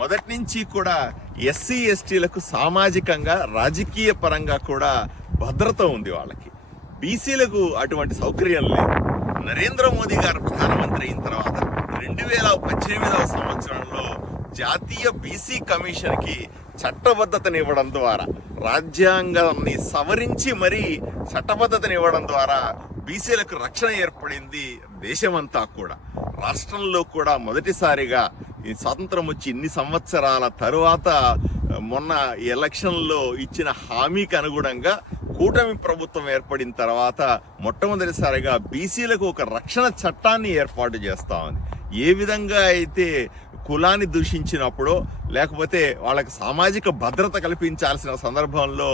మొదటి నుంచి కూడా ఎస్సీ ఎస్టీలకు సామాజికంగా రాజకీయ పరంగా కూడా భద్రత ఉంది. వాళ్ళకి బీసీలకు అటువంటి సౌకర్యం లేదు. నరేంద్ర మోదీ గారు ప్రధానమంత్రి అయిన తర్వాత 2018వ సంవత్సరంలో జాతీయ బీసీ కమిషన్కి చట్టబద్ధతనివ్వడం ద్వారా, రాజ్యాంగాన్ని సవరించి మరీ చట్టబద్ధతనివ్వడం ద్వారా బీసీలకు రక్షణ ఏర్పడింది. దేశమంతా కూడా, రాష్ట్రంలో కూడా మొదటిసారిగా ఈ స్వాతంత్రం వచ్చి ఇన్ని సంవత్సరాల తరువాత మొన్న ఎలక్షన్లో ఇచ్చిన హామీకి అనుగుణంగా కూటమి ప్రభుత్వం ఏర్పడిన తర్వాత మొట్టమొదటిసారిగా బీసీలకు ఒక రక్షణ చట్టాన్ని ఏర్పాటు చేస్తా ఉంది. ఏ విధంగా అయితే కులాన్ని దూషించినప్పుడు లేకపోతే వాళ్ళకి సామాజిక భద్రత కల్పించాల్సిన సందర్భంలో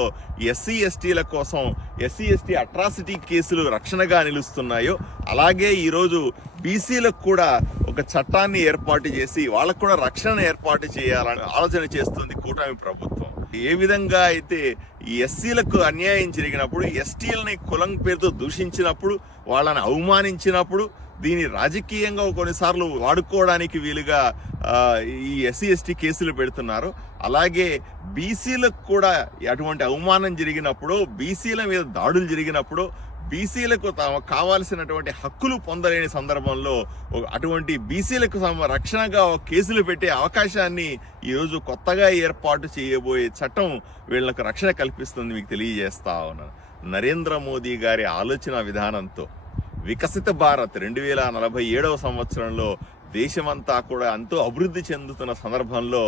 ఎస్సీ ఎస్టీల కోసం ఎస్సీ ఎస్టీ అట్రాసిటీ కేసులు రక్షణగా నిలుస్తున్నాయో, అలాగే ఈరోజు బీసీలకు కూడా ఒక చట్టాన్ని ఏర్పాటు చేసి వాళ్ళకు కూడా రక్షణ ఏర్పాటు చేయాలని ఆలోచన చేస్తుంది కూటమి ప్రభుత్వం. ఏ విధంగా అయితే ఈ ఎస్సీలకు అన్యాయం జరిగినప్పుడు, ఎస్టీలని కులం పేరుతో దూషించినప్పుడు, వాళ్ళని అవమానించినప్పుడు దీన్ని రాజకీయంగా కొన్నిసార్లు వాడుకోవడానికి వీలుగా ఈ ఎస్సీ ఎస్టీ కేసులు పెడుతున్నారు. అలాగే బీసీలకు కూడా అటువంటి అవమానం జరిగినప్పుడు, బీసీల మీద దాడులు జరిగినప్పుడు, బీసీలకు కావాల్సినటువంటి హక్కులు పొందలేని సందర్భంలో అటువంటి బీసీలకు రక్షణగా కేసులు పెట్టే అవకాశాన్ని ఈరోజు కొత్తగా ఏర్పాటు చేయబోయే చట్టం వీళ్లకు రక్షణ కల్పిస్తుంది. మీకు తెలియజేస్తా ఉన్నాను. నరేంద్ర మోదీ గారి ఆలోచన విధానంతో వికసిత భారత్ 2047వ సంవత్సరంలో దేశమంతా కూడా ఎంతో అభివృద్ధి చెందుతున్న సందర్భంలో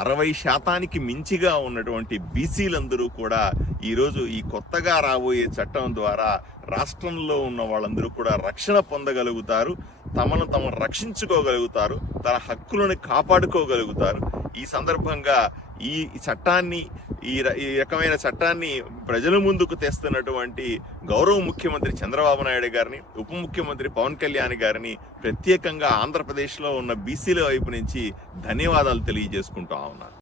60% మించిగా ఉన్నటువంటి బీసీలందరూ కూడా ఈరోజు ఈ కొత్తగా రాబోయే చట్టం ద్వారా రాష్ట్రంలో ఉన్న వాళ్ళందరూ కూడా రక్షణ పొందగలుగుతారు, తమను రక్షించుకోగలుగుతారు, తన హక్కులను కాపాడుకోగలుగుతారు. ఈ సందర్భంగా ఈ చట్టాన్ని ఈ రకమైన చట్టాన్ని ప్రజల ముందుకు తెస్తున్నటువంటి గౌరవ ముఖ్యమంత్రి చంద్రబాబు నాయుడు గారిని, ఉప ముఖ్యమంత్రి పవన్ కళ్యాణ్ గారిని ప్రత్యేకంగా ఆంధ్రప్రదేశ్లో ఉన్న బీసీల వైపు నుంచి ధన్యవాదాలు తెలియజేసుకుంటా ఉన్నాను.